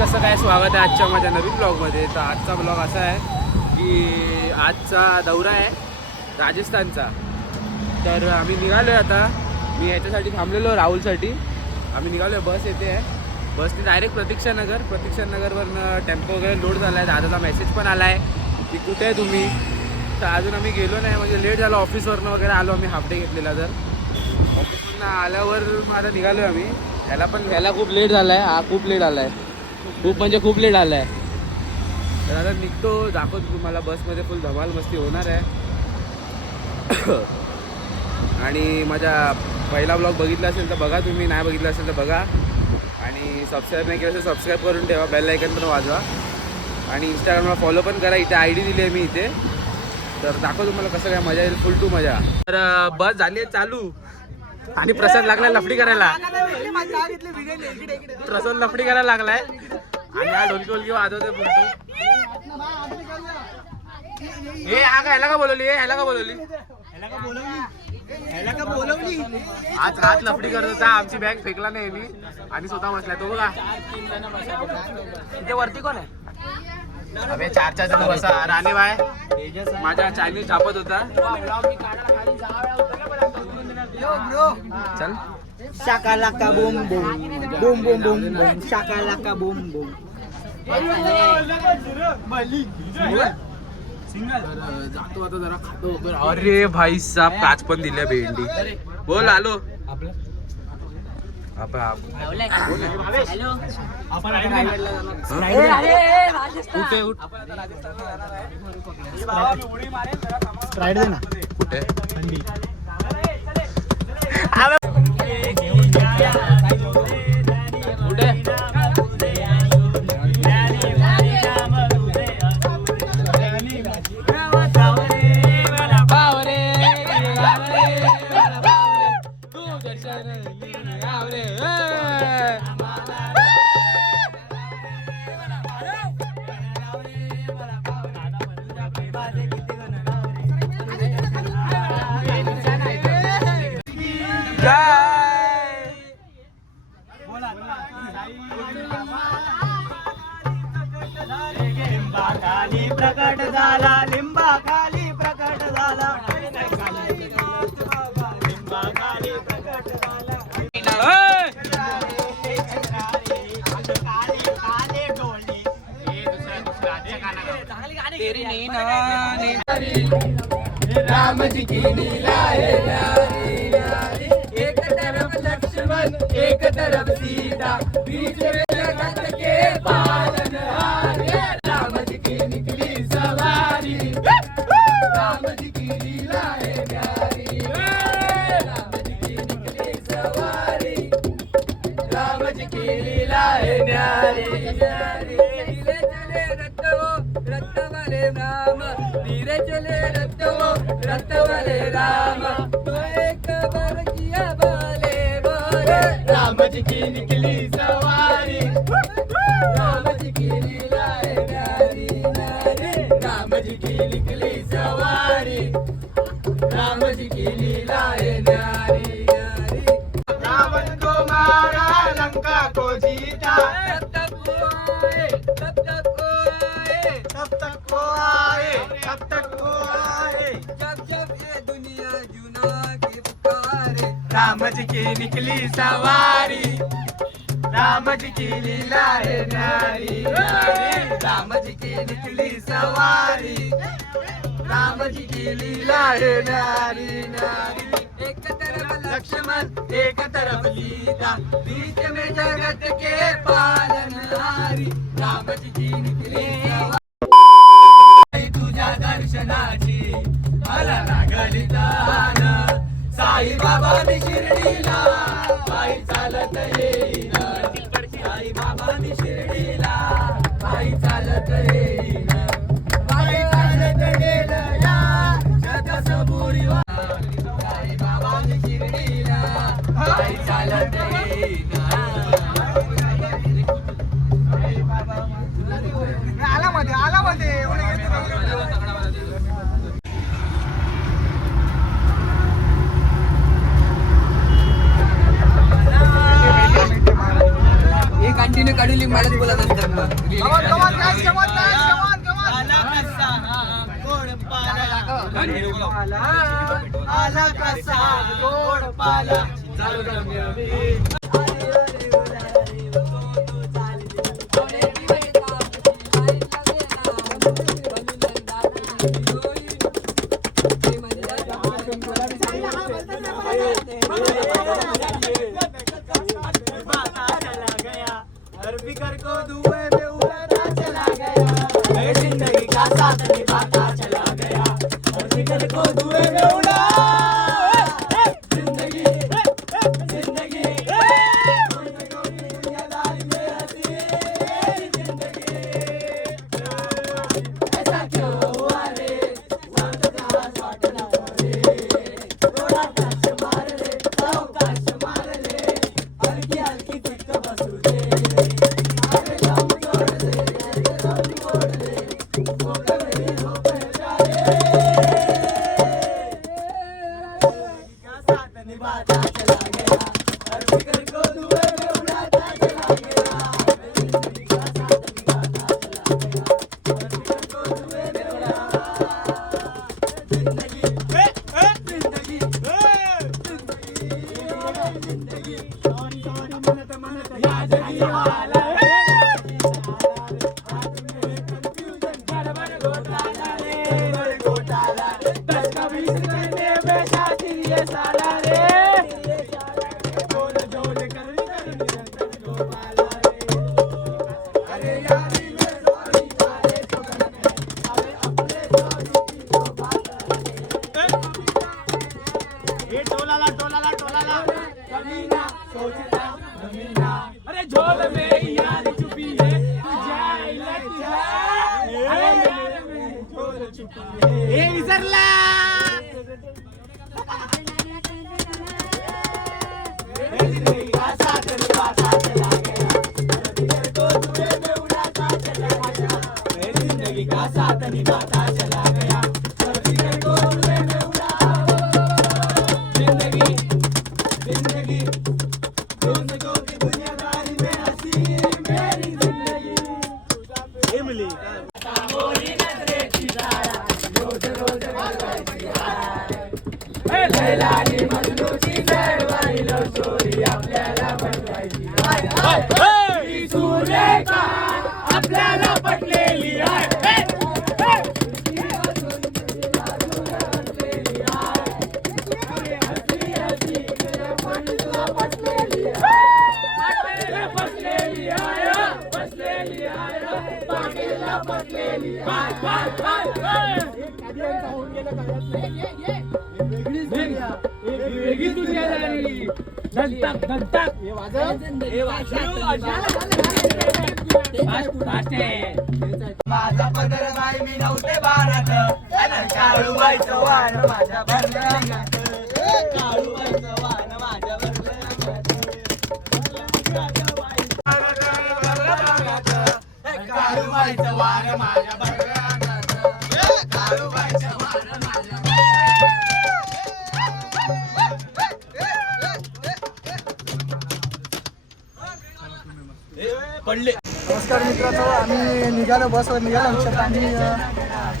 कसं काय स्वागत आहे आजच्या माझ्या नवीन ब्लॉगमध्ये. तर आजचा ब्लॉग असा आहे की आजचा दौरा आहे राजस्थानचा. तर आम्ही निघालो आहे आता. मी याच्यासाठी थांबलेलो राहुलसाठी. आम्ही निघालो आहे, बस येते आहे. बसने डायरेक्ट प्रतीक्षानगरवरनं टेम्पो वगैरे लोड झाला आहे. दादाचा मेसेज पण आला आहे की कुठे आहे तुम्ही. तर अजून आम्ही गेलो नाही, म्हणजे लेट झालं. ऑफिसवरनं वगैरे आलो आम्ही, हाफ डे घेतलेला. तर ऑफिसवरनं आल्यावर मग आता निघालो आहे आम्ही. ह्याला खूप लेट झाला आहे. हा खूप लेट आला आहे, खूप लेट आला आहे. तर आता निघतो, दाखवतो तुम्हाला. बसमध्ये फुल धमाल मस्ती होणार आहे. आणि माझा पहिला ब्लॉग बघितला असेल तर बघा, तुम्ही नाही बघितला असेल तर बघा. आणि सबस्क्राईब नाही केलं तर सबस्क्राईब करून ठेवा, बेल आयकॉन पण वाजवा. आणि इंस्टाग्रामला फॉलो पण करा. इथे ID दिली आहे मी इथे. तर दाखव तुम्हाला कसं काय मजा येईल, फुल टू मजा. तर बस झाली आहे चालू आणि प्रसाद लागलाय लफडी करायला. प्रसाद लफडी करायला लागलाय आणि हा ढोलकी वाजवते फुलटू. हे ह्याला का बोलवली, आज लफडी करत होता. आमची बॅग फेकला नाही मी आणि स्वतः बसलाय तो बघा. इथे वरती कोण आहे? अबे 4 जण बसा. राणे बाय माझ्या चायनीज छापत होता. चल Shakalaka boom boom boom boom boom boom Shakalaka boom boom. जातो आता जरा खातो. अरे भाई साहब काच पण दिल्या भेंडी. बोल आलो. कुठे स्प्राईट दे ना. कुठे प्रकट झाला लिंबा खाली प्रकट झाला. लिंबा खाली प्रकट झाला. राम जी की लीला है न्यारी न्यारी. एक तरफ लक्ष्मण एक तरफ सीता, बीच में जगत के पालनहार. राम जी की निकली सवारी. राम जी की लीला है न्यारी. राम जी की निकली सवारी. राम जी की लीला है न्यारी न्यारी. धीरे चले रथ वाले राम, धीरे चले रथ वाले राम. तो एक बार किया बोले बोले. राम जी की निकली सवारी. राम जी की लीला है न्यारी न्यारी. राम जी की निकली सवारी. राम जी की लीला है न्यारी न्यारी. रावण को मारा लंका को जीता. तब तक वो आए, तब तक वो आए, तब तक वो आए, तब तक वो आए. जब जब ये दुनिया जुना की पुकारे. राम जी की निकली सवारी. राम जी की लीला है न्यारी न्यारी. राम जी की निकली सवारी. राम जी की लीला है न्यारी न्यारी. एक तरफ लक्ष्मण एक तरफ सीता, बीच में जगत के पालनहारी. राम जी की निकली सवारी. तुझ्या दर्शनाची मला लागली तान. साई बाबांनी शिर्डीला पायी चालत येईन. साई बाबांनी शिर्डीला पायी चालत येईन. पायी चालत गेलं या जगसबुरी. साई बाबांनी शिर्डीला पायी चालत येईन. आला मध्ये कंटिन्यू कडुलिंब मलाच बोलत असतात. आला कसा गोड पाला चालू अरबी कर को दुबई में उड़ाता चला गया जिंदगी का साथ निभाता चला गया अरबी कर को दुबई में उड़ा जिंदगी जिंदगी दुनियादारी में हंसी जिंदगी ऐसा क्यों हुआ रे वक्त कहाँ साटना रे थोड़ा टच मार ले टच मार ले हल्की हल्की टिक बसू दे निभाता चला गया हर फिक्र को दुबई में उड़ाता चला गया जिंदगी का साथ निभाता चला गया हर फिक्र को दुबई में उड़ा जिंदगी जिंदगी जिंदगी सॉरी मनत मनत याद वाला कंफ्यूजन गड़बड़ घोटाला रे घोटाला 10 का 20 करने में शादी ये साला रे अरे यारी में सॉरी वाले तो गलत है अबे अपने सॉरी की तो बात है ये टोलाला कमीना सोचता कमीना अरे झोल में यार छुपी है जाए लग जाए अरे यार में झोल छुपी है ए विसरला जिंदगी का साथ निभाता चला गया हर को दुबई में उड़ाता चला गया जिंदगी का साथ निभाता चला गया हर को दुबई में उड़ा जिंदगी जिंदगी दोस्तों की दुनियादारी में हंसी मेरी जिंदगी इमली सामोरी नजरे चिराया रोज रोज बदलायची हाय लैलानी मजनूची जडवाई लव स्टोरी आपल्याला बनवायची हाय ही सुरेखा आपल्याला पटलेली आहे वेगळी दुनियादारी धंटाक धंटाक हे माझा पदर बाई मी नव्हते बारात काळूबाईचं वाण माझ्या भरल्या अंगात काळूबाईचं वाण माझ्या भरल्या अंगात काळूबाईचं वाण माझ्या भरल्या अंगात काळूबाईचं वाण माझ्या पडले. नमस्कार मित्रांनो, आम्ही निघालो बसवर निघालो आमच्यात आणि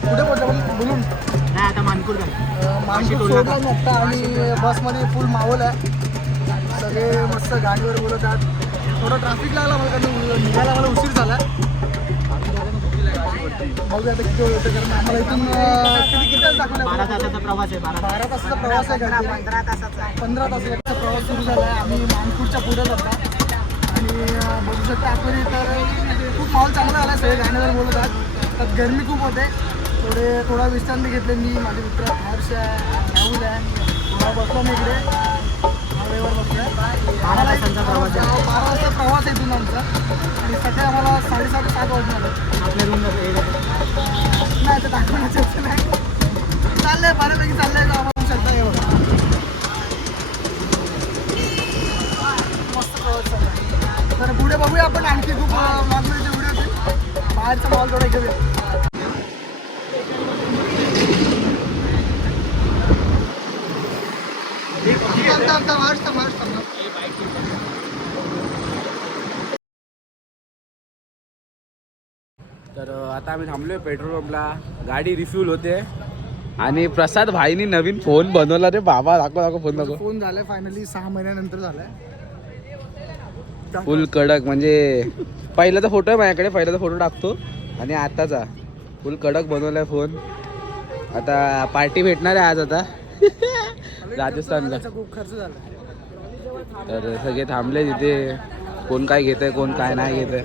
कुठे पोहोचलो बोलून नाही आता मानपूर सोडला मोठा आणि बसमध्ये फुल माहोल आहे. सगळे मस्त गाडीवर बोलत आहेत. थोडं ट्रॅफिक लागला मला कारण निघायला मला उशीर झाला. बघूया आता किती होतं कारण आम्हाला इथून किती तास दाखवलं 12 तासाचा प्रवास आहे. 12 तासाचा प्रवास आहे. 15 तासाचा प्रवास सुरू झाला आहे. आम्ही मानपूरच्या पुढे जातो आणि बघू शकता आपण तर खूप माहोल चांगला आला. सगळे गाण्यावर बोलत आहेत. त्यात गरमी खूप होते. थोडा विश्रांती घेतले. मी माझे मित्र हर्ष आहे, राहुल आहे, थोडा बसलो मी इकडे हायवेवर बसलो. 12 तासांचा प्रवास आहे. 12 वाजता प्रवास आहे इथून आमचा आणि सकाळी आम्हाला 7:30 वाजून आलं. आपल्या रूम नाही तर दाखवण्याचं नाही. चाललं आहे बऱ्यापैकी चाललं आहे. आम्हाला शकता हे बघा मस्त प्रवास चालला आहे. तर पुढे बघूया आपण आणखी खूप मागवडीचे व्हिडिओ होते. बाहेरचा माहोल थोडा घेऊया. तर आता आम्ही थांबलोय पेट्रोल पंपला. गाडी रिफ्यूल होते आणि प्रसाद भाईनी नवीन फोन बनवला रे बाबा. दाखव फोन दाखव. फोन झालाय फायनली 6 महिन्यानंतर झालाय. फुल कडक म्हणजे पहिल्याचा फोटो आहे माझ्याकडे. पहिल्याचा फोटो टाकतो आणि आताचा फुल कडक बनवलाय फोन. आता पार्टी भेटणार आहे आज आता राजस्थानला. खूप खर्च झाला. तर सगळे थांबले तिथे. कोण काय घेत आहे कोण काय नाही घेत आहे.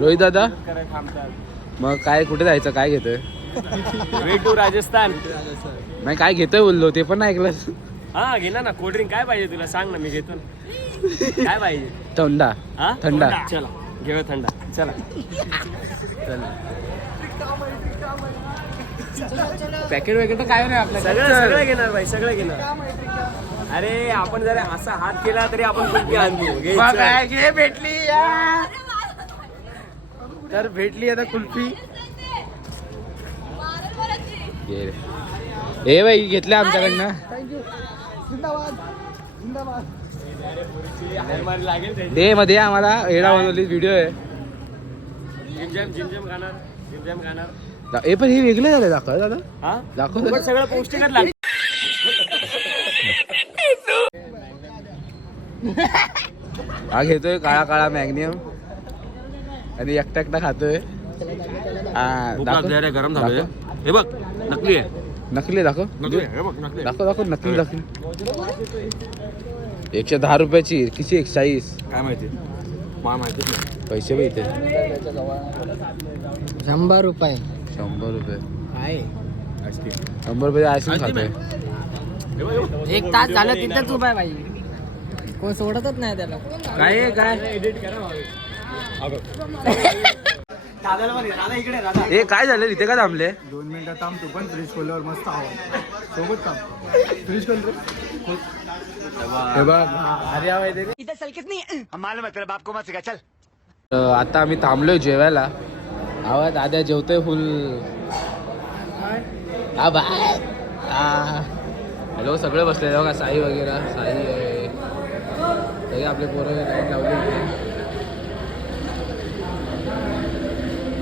रोहित दादा मग काय कुठे जायचं काय घेतोय? Way to Rajasthan. नाही काय घेतोय बोललो ते पण नाही ऐकलं. हा घे ना. कोल्ड्रिंक काय पाहिजे तुला सांग ना मी घेतो. काय पाहिजे? थंडा. हा थंडा. चला घेऊ थंडा. चला पॅकेट वगैरे तर काय नाही आपल्या. सगळं घेणार भाई. सगळं घेणार. अरे आपण जरा असा हात केला तरी आपण कुल्फी आणतो. घे, चल. काय घे भेटली तर भेटली आता कुल्फी. ए बाई घेतल्या आमच्याकडनं. थँक्यू. जिंदाबाद जिंदाबाद. हारमारी लागेल त्याची. दे मध्ये आम्हाला एडा बनवली व्हिडिओ आहे. जिमजम खाणार. जिमजम खाणार. ए पण हे वेगळे झाले. दाखव दादा हा दाखव. पण सगळं पौष्टिकच लागतं. हा घेतोय काळा काळा मॅग्नियम आणि एकटा एकटा खातोय. गरम झालं हे बघ. नकली आहे. नकली दाखव. हे बघ नकली. दाखव दाखव नकली दाखव. 110 रुपयाची किती 140. काय माहिती मला माहितीच नाही. पैसे बी इथे 100 रुपये. 100 रुपये. आहे 100 रुपये आयस्क्रीम खातोय. एक तास झालं तिथंच उभा आहे भाई. कोण सोडतच नाही त्याला. काय आहे, काय एडिट करा. हे काय झालं इथे का थांबले? 2 मिनिटं थांब. तू पण फ्रीज खोल्यावर मस्त हवा सोबत थांब. फ्रीज खोल रे. हे बघ आता आम्ही थांबलोय जेवायला. आवाज दादा जेवतोय फुल. हा बाय. हॅलो सगळे बसले बघा. साई वगैरे साई आहे. सगळे आपले पोरं लावले.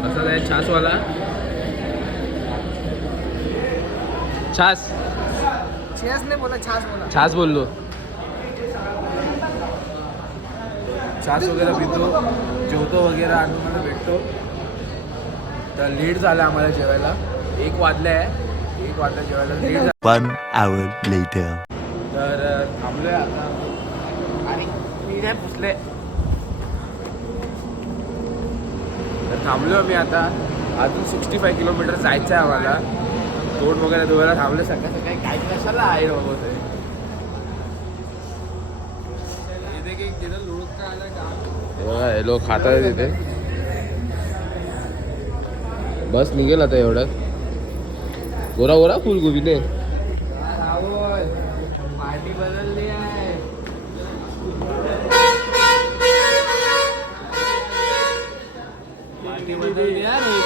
असा आहे छासवाला. छास छेस नाही बोला छास बोला. छास बोललो. छास वगैरे पितो जेवतो वगैरे आणि मला भेटतो. तर लेट झालं आम्हाला जेवायला. 1 वाजले आहे. 1 वाजता जेवायला लेट झालं. 1 hour later. तर थांबलोय आता. आणि मी नाही पुसले. तर थांबलो मी आता. अजून 65 किलोमीटर जायचं आहे आम्हाला. तोंड वगैरे धुवायला थांबले. सकाळी सकाळी काय कशाला आहे बाबा ते. हे लोक खात आहेत तिथे. बस निघेल आता एवढ्यात. गोरा गोरा फुलगोबीने पार्टी बदलली आहे. पार्टी बदलली आहे.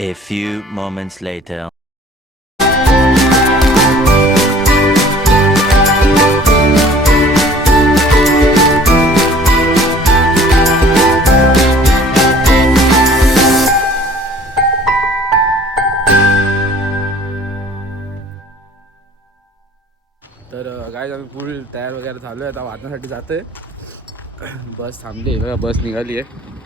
A few moments later. तर काय आम्ही फुल तयार वगैरे झालो आहे. आता वाचण्यासाठी जातोय. बस थांबली बघा. बस निघाली आहे.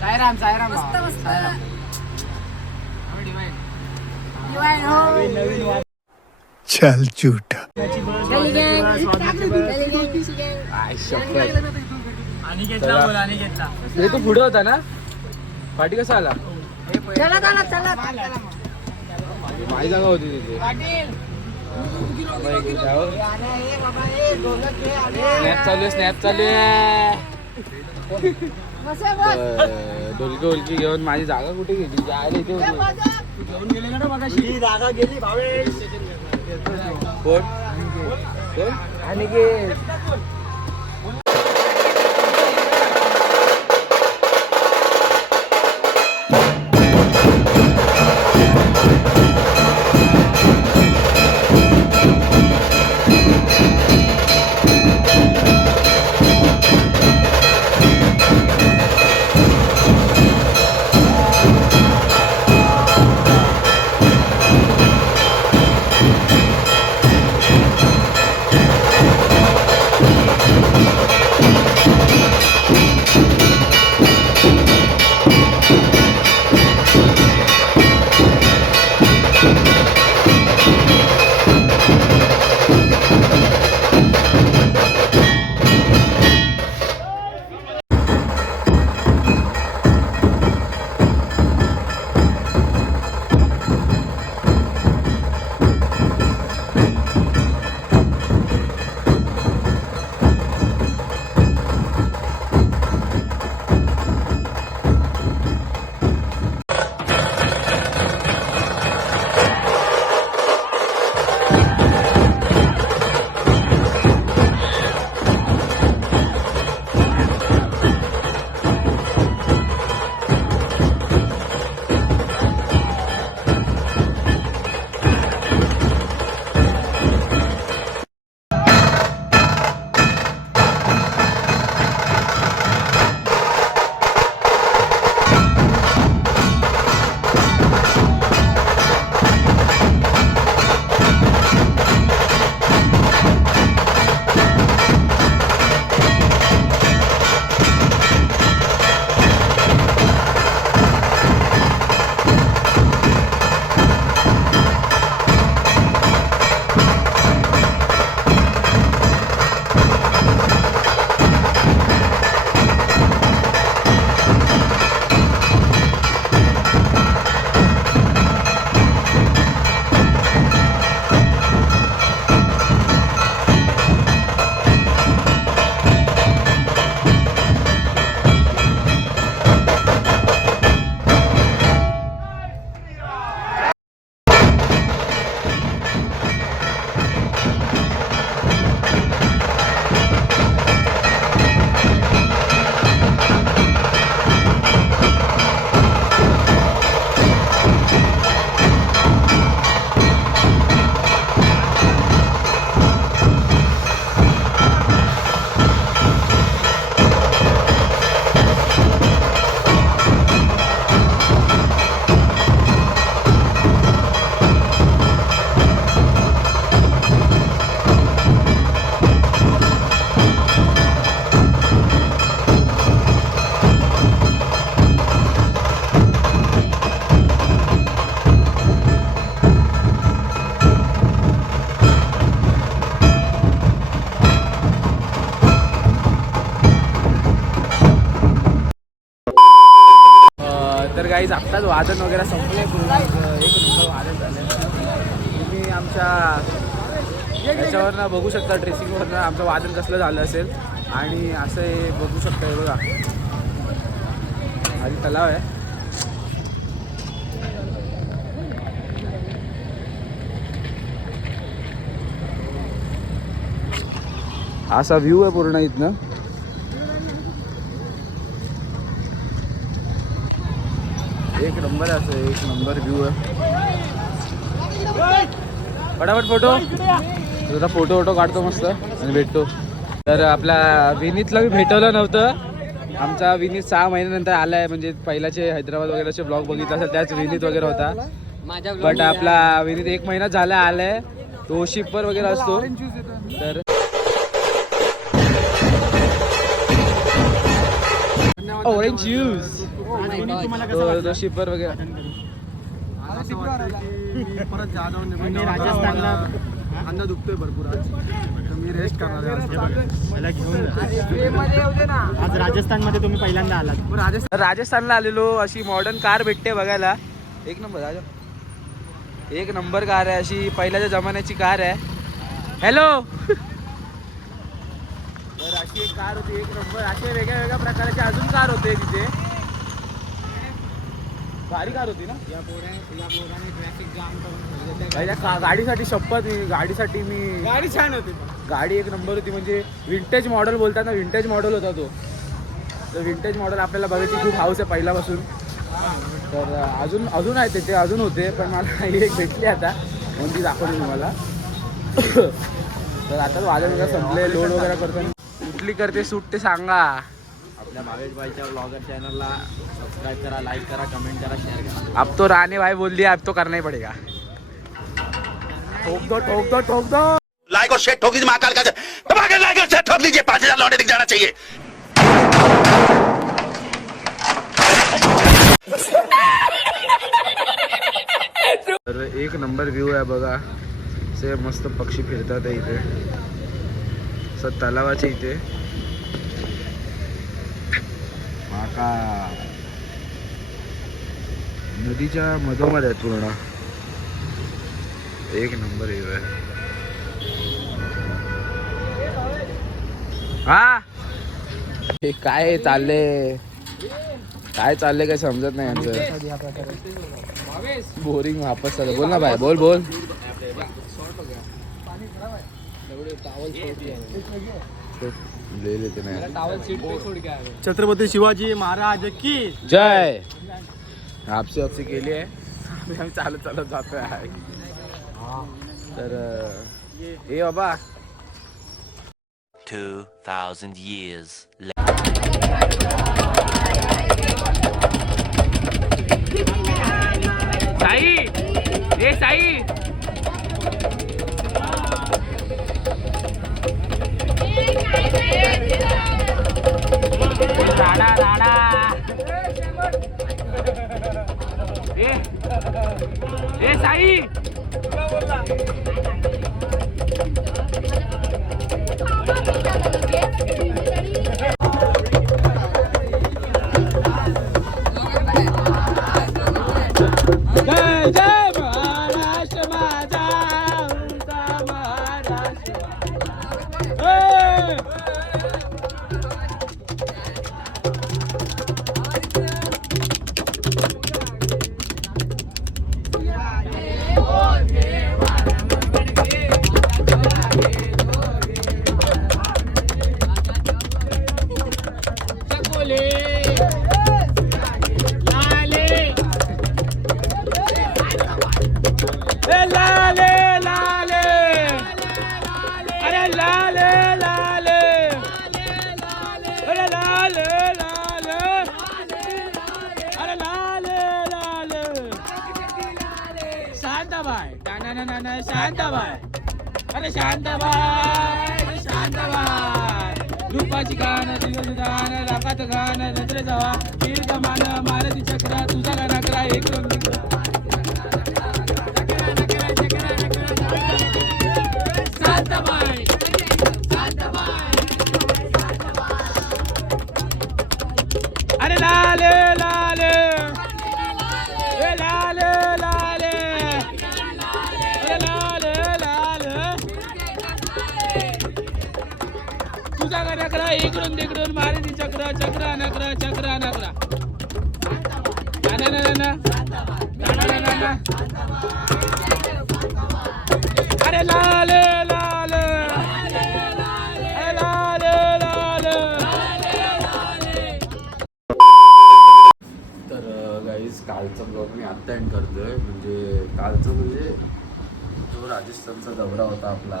सायराम सायराम. चल झूठा. आणि घेतला बोल. आणि घेतला. हे तू पुढे होता ना. पाठी कसा आला? चला चला चला. माझी जागा होती तिथे. स्नॅप चालू आहे, स्नॅप चालू आहे. ढोलकी होलकी घेऊन माझी जागा कुठे गेली? जायला इथे होती. घेऊन गेले ना मगाशी जागा गेली भावेश. कोण? कोण? आणि गे गाईज आत्ताच वादन वगैरे संपले. एक नंबर वादन झालं. तुम्ही आमच्या याच्यावरनं बघू शकता, ड्रेसिंगवरनं आमचं वादन कसलं झालं असेल. आणि असं हे बघू शकता, हे बघा खाली तलाव आहे. असा व्ह्यू आहे पूर्ण इथनं. एक नंबर असं, एक नंबर व्ह्यू आहे. फटाफट फोटो, तुझा फोटो काढतो मस्त आणि भेटतो. तर आपला विनीतला मी भेटवलं नव्हतं. आमचा विनीत 6 महिन्यानंतर आला आहे. म्हणजे पहिल्याचे हैदराबाद वगैरेचे ब्लॉग बघितला असेल, त्याच विनीत वगैरे होता. बट आपला विनीत 1 महिना झाला आलाय. तो शिपवर वगैरे असतो. तर ऑरेंज ज्यूस तो शिपर वगैरे. परत जाधव राजस्थानला खांदा दुखतोय भरपूर आज, तर मी रेस्ट करणार आहे. आज राजस्थानमध्ये तुम्ही पहिल्यांदा आलात. राजस्थानला आलेलो. अशी मॉडर्न कार भेटते बघायला, एक नंबर. एक नंबर कार आहे, अशी पहिल्याच्या जमान्याची कार आहे. हॅलो. तर अशी एक कार होती, एक नंबर. असे वेगळ्या वेगळ्या प्रकारचे अजून कार होते तिथे. भारी कार होती ना. या पोराने ट्रॅफिक जाम करून गाडीसाठी शपथ, गाडीसाठी मी गाडी छान होती. गाडी एक नंबर होती. म्हणजे विंटेज मॉडेल बोलतात ना, विंटेज मॉडेल होता तो. तर विंटेज मॉडेल आपल्याला बघायची खूप हाऊस आहे पहिल्यापासून. तर अजून आहे ते अजून होते, पण मला एक भेटली आता म्हणून ती दाखवली तुम्हाला. तर आता वादळ वगैरे संपले, लोड वगैरे करतो. कुठली करते सूट ते सांगा. आपल्या भावेश भाईच्या ब्लॉगर चॅनलला सबस्क्राइब करा, लाईक करा, कमेंट करा, शेअर करा. अब तो राणे भाई बोल दिया, अब तो करना ही पड़ेगा. ठोक दो. लाइक और शेयर ठोक दीजिए महाकाल का दबाकर लाइक और शेयर ठोक लीजिए 5000 लौटे दिख जाना चाहिए. तर एक नंबर व्ह्यू आहे बघा. से मस्त पक्षी फिरतात आहे इथे, असं तलावाच्या इथे. माका नदीच्या मधोमध आहे पूर्ण. एक नंबर व्ह्यू आहे. हा हे काय चालले काय समजत नाही यांचं. बोरिंग वापस चालू. बोल ना बाय, बोल. ले लेते नाही. छत्रपती शिवाजी महाराज की जय. आपसी केली आहे. आम्ही चालत जातोय आहे. तर हे बाबा 2000 years साई राणा ए साई जय महाराष्ट्र माझा महाराष्ट्र. शांताबाई रूपाची गाणं दिवस गाणं राखात गाणं नजरे जावा वीर कमान मारती चक्र तुझा नकरा एक शांताबाई अरे लाले लाले लाले लाले तुझा नकरा इकडून तिकडून मारती चक्र चक्र नकरा अरे लाले लाले अरे लाले लाले. तर गाईज कालचा ब्लॉग मी आत्ता एंड करतोय. म्हणजे जो राजस्थानचा दौरा होता आपला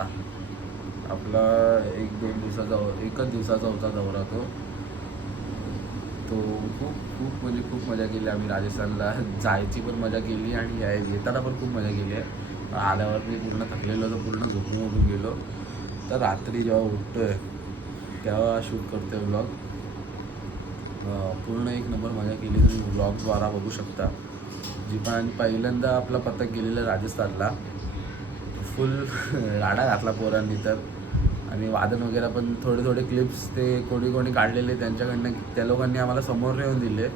एकच दिवसाचा होता दौरा. तो खूप मजा केली आम्ही. राजस्थानला जायची पण मजा केली आणि येताना पण खूप मजा केली आहे. आल्यावर मी पूर्ण थकलेलो होतो, पूर्ण झोपून उठून गेलो. तर रात्री जेव्हा उठतोय तेव्हा शूट करतोय ब्लॉग. पूर्ण एक नंबर मजा केली. तुम्ही ब्लॉगद्वारा बघू शकता. जी पण पहिल्यांदा आपला पथक गेलेला राजस्थानला, फुल राडा घातला पोरांनी. तर आणि वादन वगैरे पण थोडे क्लिप्स ते कोणी काढलेले त्यांच्याकडनं, त्या लोकांनी आम्हाला समोर येऊन दिले.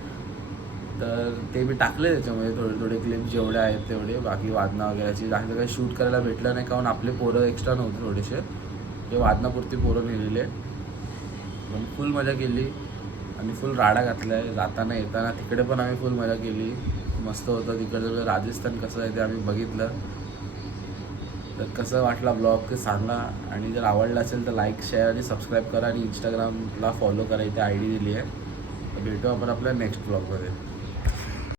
तर ते मी टाकले त्याच्यामध्ये थोडे थोडे क्लिप जेवढे आहेत तेवढे. बाकी वादना वगैरेची जास्त काही शूट करायला भेटलं नाही, कारण आपले पोरं एक्स्ट्रा नव्हते थोडेसे, ते वादनापुरती पोरं नेलेले. पण फुल मजा केली आणि फुल राडा घातला आहे. जाताना येताना तिकडे पण आम्ही फुल मजा केली, मस्त होतं. तिकडचं राजस्थान कसं आहे ते आम्ही बघितलं. तर कसं वाटला ब्लॉग ते सांगा, आणि जर आवडला असेल तर लाईक, शेअर आणि सबस्क्राईब करा, आणि इंस्टाग्रामला फॉलो करा, इथे ID दिली आहे. तर भेटू आपण आपल्या नेक्स्ट ब्लॉगमध्ये.